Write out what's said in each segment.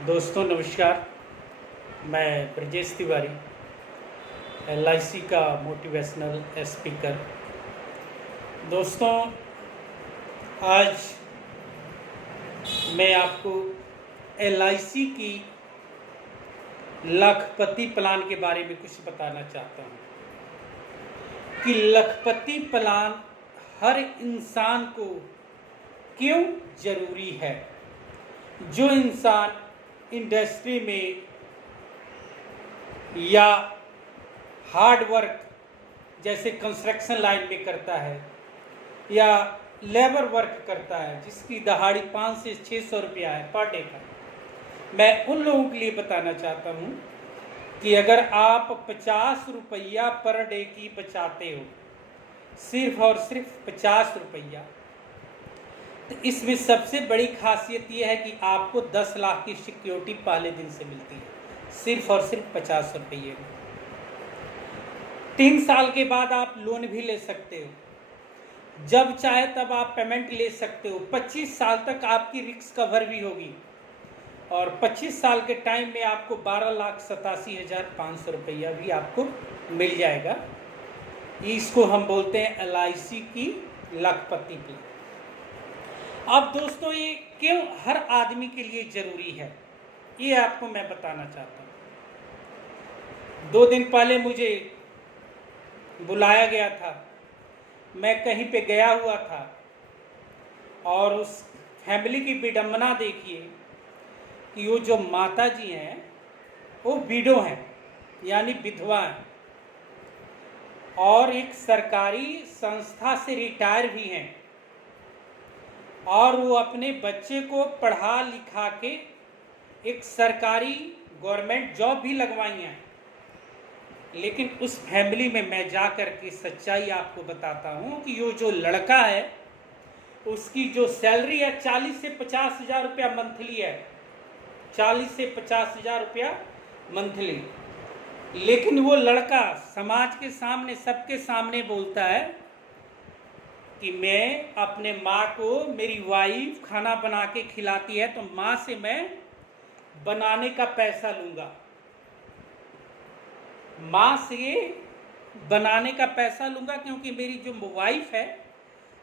दोस्तों नमस्कार। मैं ब्रजेश तिवारी, LIC का मोटिवेशनल स्पीकर। दोस्तों आज मैं आपको LIC की लखपति प्लान के बारे में कुछ बताना चाहता हूँ कि लखपति प्लान हर इंसान को क्यों ज़रूरी है। जो इंसान इंडस्ट्री में या हार्ड वर्क जैसे कंस्ट्रक्शन लाइन में करता है या लेबर वर्क करता है, जिसकी दहाड़ी 500 से 600 रुपया है पर डे का, मैं उन लोगों के लिए बताना चाहता हूँ कि अगर आप 50 रुपया पर डे की बचाते हो, सिर्फ और सिर्फ 50 रुपया, तो इसमें सबसे बड़ी खासियत यह है कि आपको 10 लाख की सिक्योरिटी पहले दिन से मिलती है, सिर्फ और सिर्फ 50 रुपये में। 3 साल के बाद आप लोन भी ले सकते हो, जब चाहे तब आप पेमेंट ले सकते हो। 25 साल तक आपकी रिस्क कवर भी होगी और 25 साल के टाइम में आपको 12,87,500 रुपया भी आपको मिल जाएगा। इसको हम बोलते हैं LIC की लखपति प्लान। अब दोस्तों ये क्यों हर आदमी के लिए ज़रूरी है, ये आपको मैं बताना चाहता हूँ। 2 दिन पहले मुझे बुलाया गया था, मैं कहीं पे गया हुआ था और उस फैमिली की विडंबना देखिए कि वो जो माता जी हैं वो विडो हैं, यानी विधवा हैं, और एक सरकारी संस्था से रिटायर भी हैं और वो अपने बच्चे को पढ़ा लिखा के एक सरकारी गवर्नमेंट जॉब भी लगवाई हैं। लेकिन उस फैमिली में मैं जा कर के सच्चाई आपको बताता हूँ कि ये जो लड़का है उसकी जो सैलरी है 40 से 50 हज़ार रुपया मंथली है, 40 से 50 हज़ार रुपया मंथली। लेकिन वो लड़का समाज के सामने, सबके सामने बोलता है कि मैं अपने माँ को, मेरी वाइफ खाना बना के खिलाती है तो माँ से मैं बनाने का पैसा लूँगा, माँ से बनाने का पैसा लूँगा, क्योंकि मेरी जो वाइफ है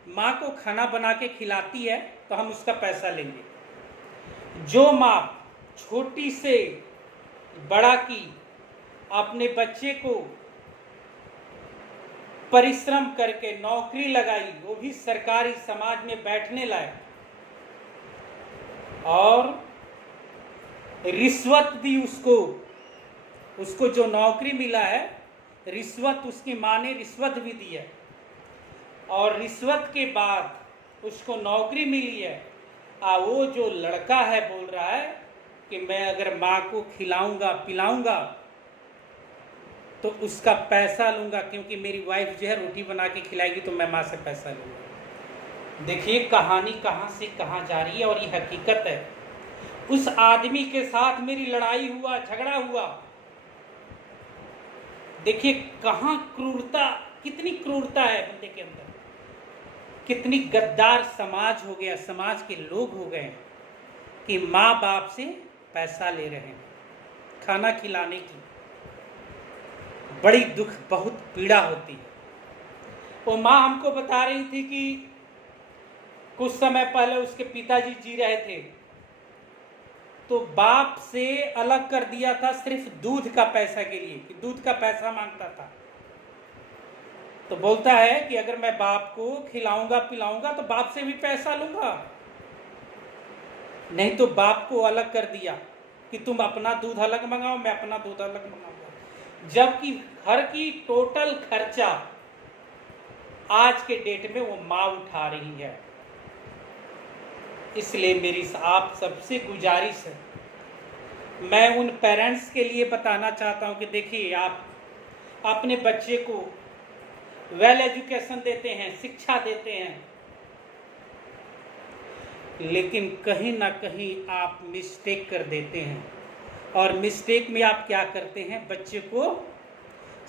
माँ को खाना बना के खिलाती है तो हम उसका पैसा लेंगे। जो माँ छोटी से बड़ा की अपने बच्चे को परिश्रम करके नौकरी लगाई, वो भी सरकारी, समाज में बैठने लायक, और रिश्वत दी उसको जो नौकरी मिला है, रिश्वत उसकी माँ ने रिश्वत भी दी है और रिश्वत के बाद उसको नौकरी मिली है। वो जो लड़का है बोल रहा है कि मैं अगर माँ को खिलाऊंगा पिलाऊंगा तो उसका पैसा लूँगा, क्योंकि मेरी वाइफ जो है रोटी बना के खिलाएगी तो मैं माँ से पैसा लूँगा। देखिए कहानी कहाँ से कहाँ जा रही है और ये हकीकत है। उस आदमी के साथ मेरी लड़ाई हुआ, झगड़ा हुआ। देखिए कहाँ क्रूरता, कितनी क्रूरता है बंदे के अंदर, कितनी गद्दार समाज हो गया, समाज के लोग हो गए कि माँ बाप से पैसा ले रहे हैं खाना खिलाने की। बड़ी दुख, बहुत पीड़ा होती है। वो माँ हमको बता रही थी कि कुछ समय पहले उसके पिताजी जी रहे थे तो बाप से अलग कर दिया था सिर्फ दूध का पैसा के लिए, कि दूध का पैसा मांगता था। तो बोलता है कि अगर मैं बाप को खिलाऊंगा पिलाऊंगा तो बाप से भी पैसा लूंगा, नहीं तो बाप को अलग कर दिया कि तुम अपना दूध अलग मंगाओ, मैं अपना दूध अलग मंगाऊंगा। जबकि घर की टोटल खर्चा आज के डेट में वो माँ उठा रही है। इसलिए मेरी आप सबसे गुजारिश है, मैं उन पेरेंट्स के लिए बताना चाहता हूँ कि देखिए आप अपने बच्चे को वेल एजुकेशन देते हैं, शिक्षा देते हैं, लेकिन कहीं ना कहीं आप मिस्टेक कर देते हैं। और मिस्टेक में आप क्या करते हैं, बच्चे को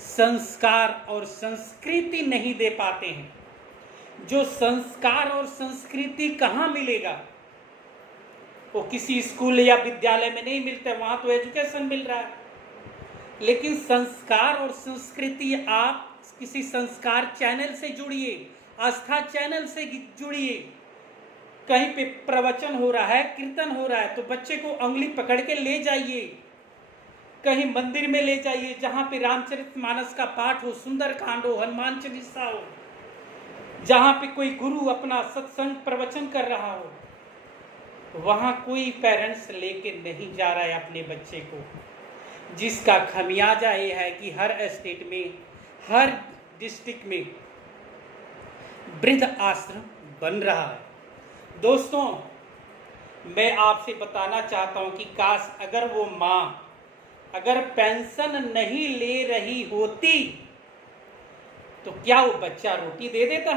संस्कार और संस्कृति नहीं दे पाते हैं। जो संस्कार और संस्कृति कहाँ मिलेगा, वो किसी स्कूल या विद्यालय में नहीं मिलते, वहाँ तो एजुकेशन मिल रहा है। लेकिन संस्कार और संस्कृति, आप किसी संस्कार चैनल से जुड़िए, आस्था चैनल से जुड़िए। कहीं पे प्रवचन हो रहा है, कीर्तन हो रहा है, तो बच्चे को उंगली पकड़ के ले जाइए, कहीं मंदिर में ले जाइए जहाँ पे रामचरितमानस का पाठ हो, सुंदरकांड हो, हनुमान चालीसा हो, जहाँ पे कोई गुरु अपना सत्संग प्रवचन कर रहा हो। वहाँ कोई पेरेंट्स लेके नहीं जा रहा है अपने बच्चे को, जिसका खमियाजा ये है कि हर स्टेट में, हर डिस्ट्रिक्ट में वृद्ध आश्रम बन रहा है। दोस्तों, मैं आपसे बताना चाहता हूँ कि काश अगर वो माँ अगर पेंशन नहीं ले रही होती तो क्या वो बच्चा रोटी दे देता?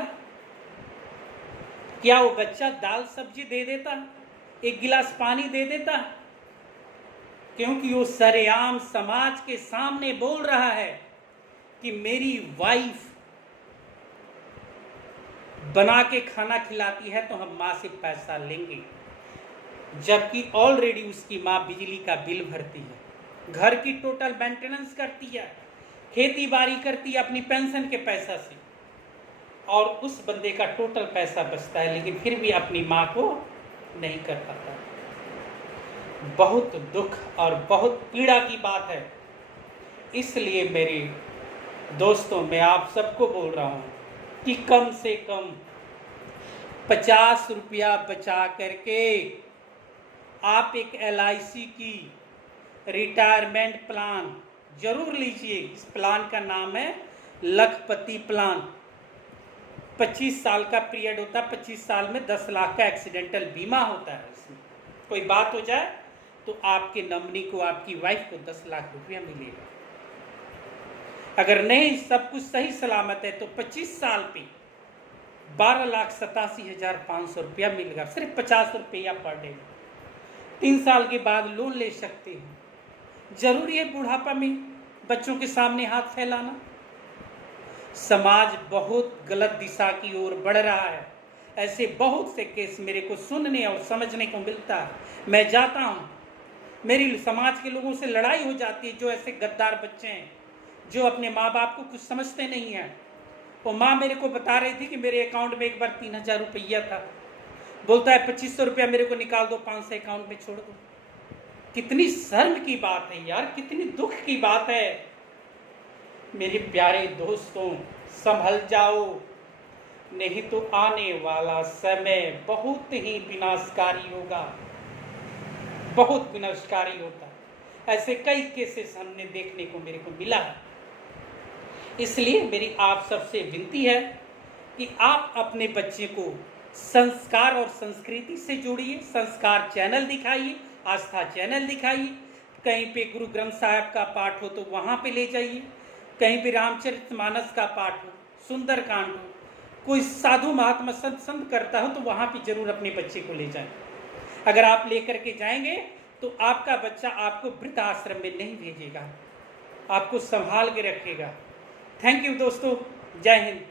क्या वो बच्चा दाल सब्जी दे देता? एक गिलास पानी दे देता? क्योंकि वो सरेआम समाज के सामने बोल रहा है कि मेरी वाइफ बना के खाना खिलाती है तो हम माँ से पैसा लेंगे, जबकि ऑलरेडी उसकी माँ बिजली का बिल भरती है, घर की टोटल मेंटेनेंस करती है, खेती बाड़ी करती है अपनी पेंशन के पैसा से, और उस बंदे का टोटल पैसा बचता है, लेकिन फिर भी अपनी माँ को नहीं कर पाता। बहुत दुख और बहुत पीड़ा की बात है। इसलिए मेरे दोस्तों, मैं आप सबको बोल रहा हूँ कि कम से कम 50 रुपया बचा करके आप एक LIC की रिटायरमेंट प्लान जरूर लीजिए। इस प्लान का नाम है लखपति प्लान। 25 साल का पीरियड होता है, 25 साल में 10 लाख का एक्सीडेंटल बीमा होता है। इसमें कोई बात हो जाए तो आपके नॉमिनी को, आपकी वाइफ को 10 लाख रुपया मिलेगा। अगर नहीं, सब कुछ सही सलामत है, तो 25 साल पे 12,87,500 रुपया मिलेगा, सिर्फ 50 रुपया पर डे। 3 साल के बाद लोन ले सकते हैं। जरूरी है बुढ़ापा में बच्चों के सामने हाथ फैलाना? समाज बहुत गलत दिशा की ओर बढ़ रहा है। ऐसे बहुत से केस मेरे को सुनने और समझने को मिलता है। मैं जाता हूँ, मेरी समाज के लोगों से लड़ाई हो जाती है, जो ऐसे गद्दार बच्चे हैं जो अपने माँ बाप को कुछ समझते नहीं हैं। वो माँ मेरे को बता रही थी कि मेरे अकाउंट में एक बार 3,000 रुपया था, बोलता है 2500 रुपया मेरे को निकाल दो, 500 अकाउंट में छोड़ दो। कितनी शर्म की बात है यार, कितनी दुख की बात है। मेरे प्यारे दोस्तों, संभल जाओ, नहीं तो आने वाला समय बहुत ही विनाशकारी होगा, बहुत विनाशकारी होता है। ऐसे कई केसेस हमने देखने को मेरे को मिला है। इसलिए मेरी आप सबसे विनती है कि आप अपने बच्चे को संस्कार और संस्कृति से जोड़िए। संस्कार चैनल दिखाइए, आस्था चैनल दिखाइए। कहीं पे गुरु ग्रंथ साहब का पाठ हो तो वहाँ पे ले जाइए, कहीं पे रामचरितमानस का पाठ हो, सुंदरकांड हो, कोई साधु महात्मा संत करता हो तो वहाँ पे जरूर अपने बच्चे को ले जाएं। अगर आप लेकर के जाएंगे तो आपका बच्चा आपको वृद्ध आश्रम में नहीं भेजेगा, आपको संभाल के रखेगा। थैंक यू दोस्तों, जय हिंद।